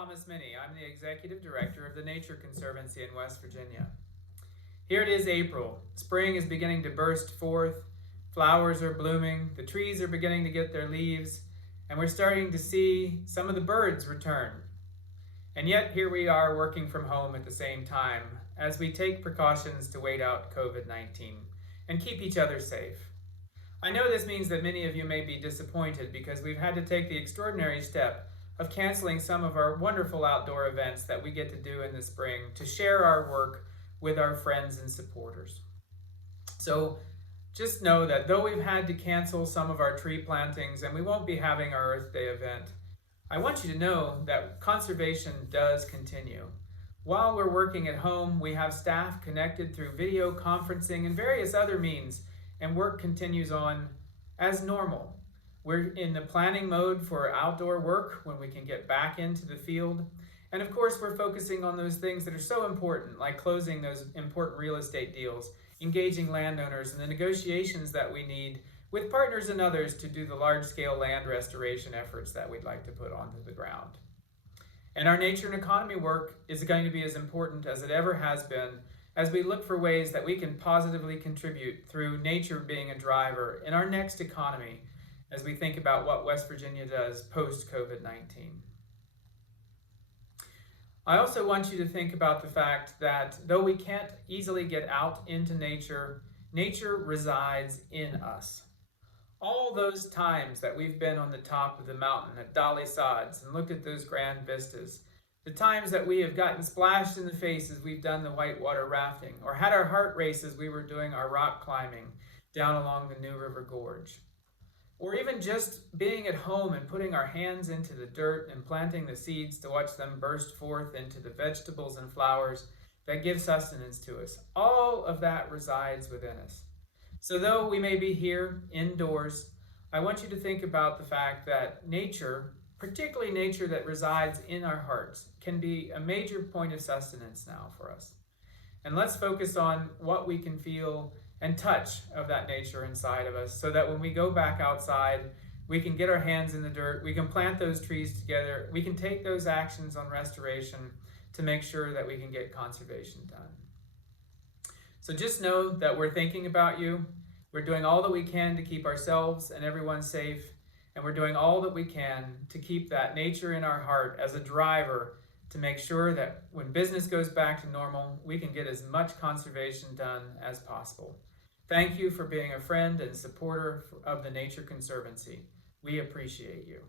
Thomas Minney. I'm the Executive Director of the Nature Conservancy in West Virginia. Here it is April. Spring is beginning to burst forth. Flowers are blooming. The trees are beginning to get their leaves. And we're starting to see some of the birds return. And yet here we are working from home at the same time as we take precautions to wait out COVID-19 and keep each other safe. I know this means that many of you may be disappointed because we've had to take the extraordinary step of canceling some of our wonderful outdoor events that we get to do in the spring to share our work with our friends and supporters. So just know that though we've had to cancel some of our tree plantings and we won't be having our Earth Day event, I want you to know that conservation does continue. While we're working at home, we have staff connected through video conferencing and various other means, and work continues on as normal. We're in the planning mode for outdoor work when we can get back into the field. And of course, we're focusing on those things that are so important, like closing those important real estate deals, engaging landowners, and the negotiations that we need with partners and others to do the large-scale land restoration efforts that we'd like to put onto the ground. And our nature and economy work is going to be as important as it ever has been as we look for ways that we can positively contribute through nature being a driver in our next economy as we think about what West Virginia does post-COVID-19. I also want you to think about the fact that though we can't easily get out into nature, nature resides in us. All those times that we've been on the top of the mountain at Resides and looked at those grand vistas, the times that we have gotten splashed in the face as we've done the whitewater rafting, or had our heart race as we were doing our rock climbing down along the New River Gorge, or even just being at home and putting our hands into the dirt and planting the seeds to watch them burst forth into the vegetables and flowers that give sustenance to us. All of that resides within us. So though we may be here indoors, I want you to think about the fact that nature, particularly nature that resides in our hearts, can be a major point of sustenance now for us. And let's focus on what we can feel and touch of that nature inside of us so that when we go back outside, we can get our hands in the dirt, we can plant those trees together, we can take those actions on restoration to make sure that we can get conservation done. So just know that we're thinking about you. We're doing all that we can to keep ourselves and everyone safe, and we're doing all that we can to keep that nature in our heart as a driver to make sure that when business goes back to normal, we can get as much conservation done as possible. Thank you for being a friend and supporter of the Nature Conservancy. We appreciate you.